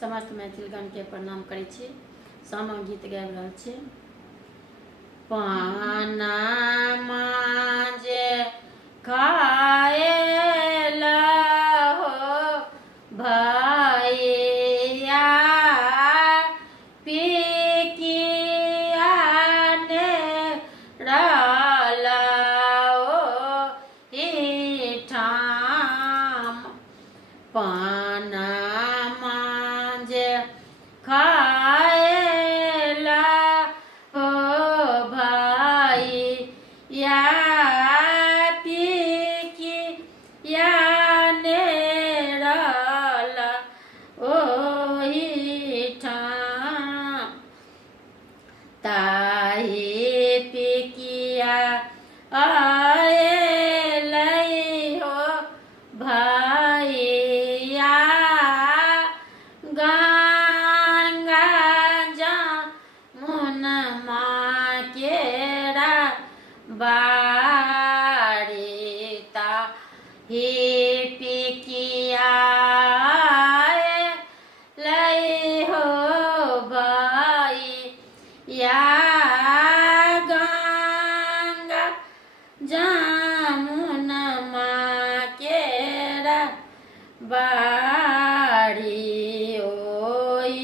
समस्त मैथिलगण के प्रणाम करै छी। सामा गीत गाबि रहल छी। पाना मांजे खाएला हो भैया पिकिया ने रहला ओ ठाम। पाना मांजे खाएला हो भैया पिकिया ने रहला ओहि ठाम। ताहि पिकिया आएलै हो भैया गंगा जमुनमा केरा बाड़ी। ताहि पिकिया आएलै हो भैया गंगा जमुनमा केरा बाड़ी। ओई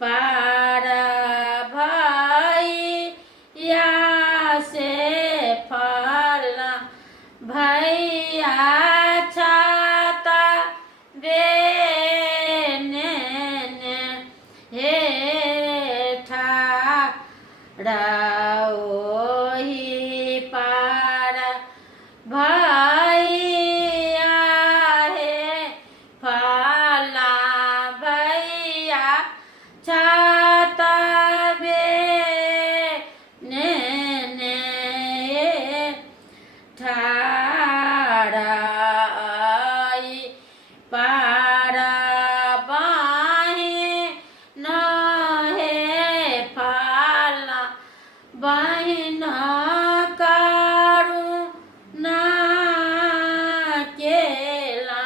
पार भैया से फला भैया छाता बेने हे ठाड़ा। ओहि पार भैया हे फला भैया छाता बेने ठाड़ा। आई पार बहिन हे फला बहिन करुणा केला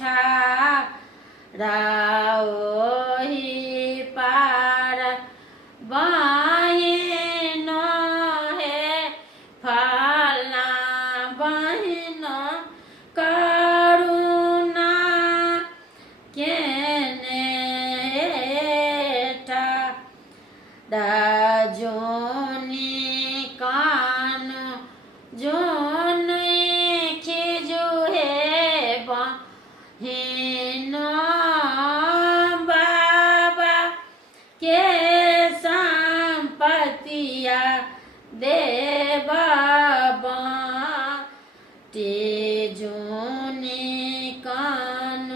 ठाड़ा। ओहि पार बहिन हे फला बहिन करुणा केने ठाड़ा। जोनी कान जोनी खिजु हे बहिन बाबा के संपत्तिया देबा बाटे। जोनी कान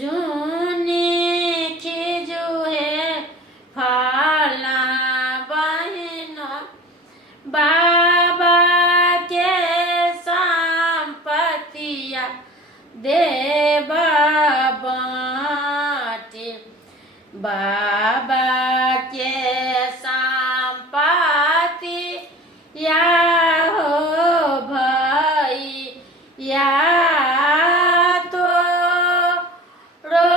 जोनी खिजु हे फला बहिन बाबा के संपत्तिया देबा बाटे। बाबा के संपत्तिया हो भैया तोरो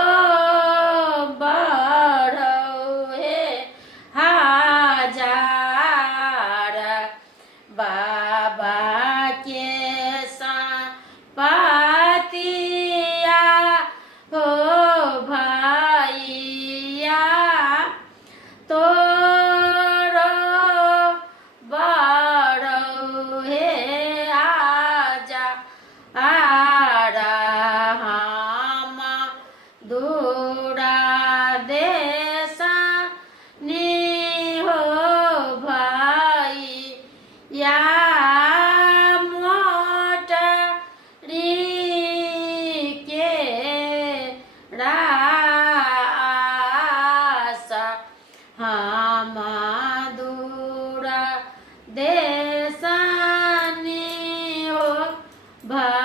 बड़ौ हे हजार। बाबा के संपत्तिया हो भैया तोरो बड़ौ हे हजार। हम दूरा देश नि हो भैया मोटरी के रासा। हम दूरा देश नि हो भैया